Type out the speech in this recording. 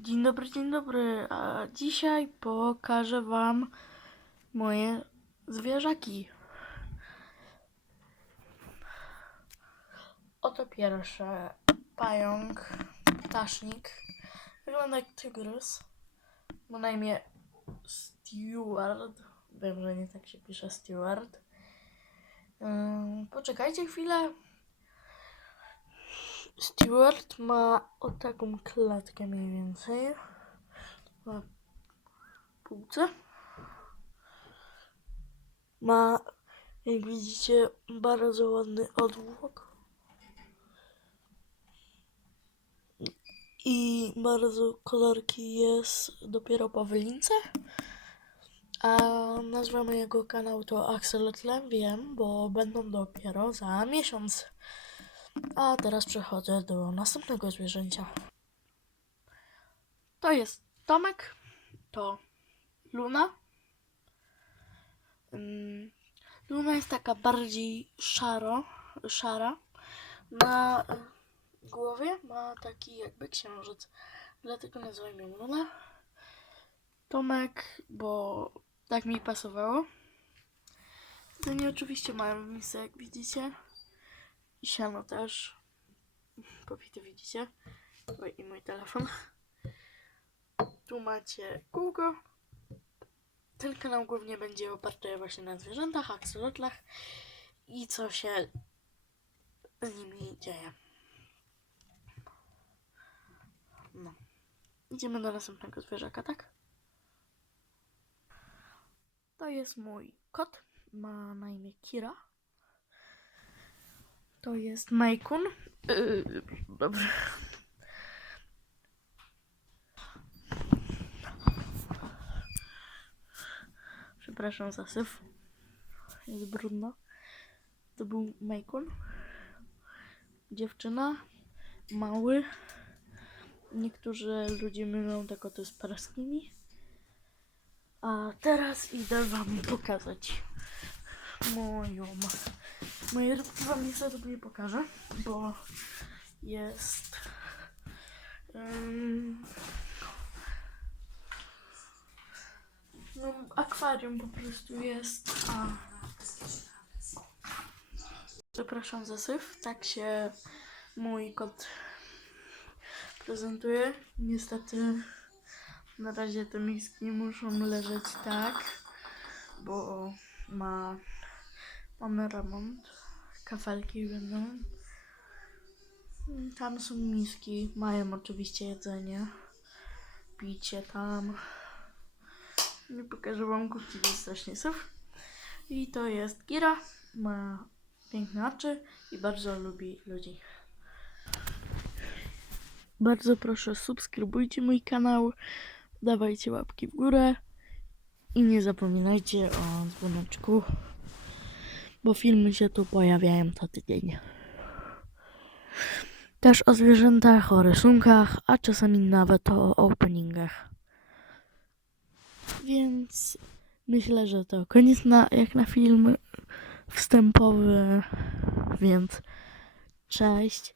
Dzień dobry, dzień dobry. A dzisiaj pokażę Wam moje zwierzaki. Oto pierwsze. Pająk, ptasznik. Wygląda jak tygrys. Ma na imię Steward. Wiem, że nie tak się pisze Steward. Ym, poczekajcie chwilę. Stewart ma o taką klatkę mniej więcej. Na półce. Ma, jak widzicie, bardzo ładny odwłok. I bardzo kolorki jest dopiero po wylince. A nazwę mojego kanału to Axolotle, wiem, bo będą dopiero za miesiąc. A teraz przechodzę do następnego zwierzęcia. To jest Tomek, to Luna. Luna jest taka bardziej szaro, szara. Na y, głowie ma taki jakby księżyc, dlatego nazywam ją Luna. Tomek, bo tak mi pasowało. Oni oczywiście mają misę, jak widzicie. Siano też. Popity widzicie. Oj, I mój telefon. Tu macie kółko. Ten kanał głównie będzie oparty właśnie na zwierzętach, aksylotlach i co się z nimi dzieje. No. Idziemy do następnego zwierzaka, tak? To jest mój kot. Ma na imię Kira. To jest Majkun. Yy, dobrze. Przepraszam za syf. Jest brudno. To był Majkun. Dziewczyna. Mały. Niektórzy ludzie mylą te koty z paraskimi. A teraz idę wam pokazać moją Moje rybki wam niestety nie pokażę, bo jest ym, no akwarium po prostu jest. A, przepraszam za syf, tak się mój kot prezentuje. Niestety na razie te miski muszą leżeć tak, bo ma Mamy remont. Kafelki będą. Tam są miski. Mają oczywiście jedzenie. Picie tam. Nie pokażę wam strasznie syf. I to jest Kira. Ma piękne oczy i bardzo lubi ludzi. Bardzo proszę subskrybujcie mój kanał. Dawajcie łapki w górę. I nie zapominajcie o dzwoneczku bo filmy się tu pojawiają co tydzień. Też o zwierzętach, o rysunkach, a czasami nawet o openingach. Więc myślę, że to koniec na, jak na film wstępowy, więc cześć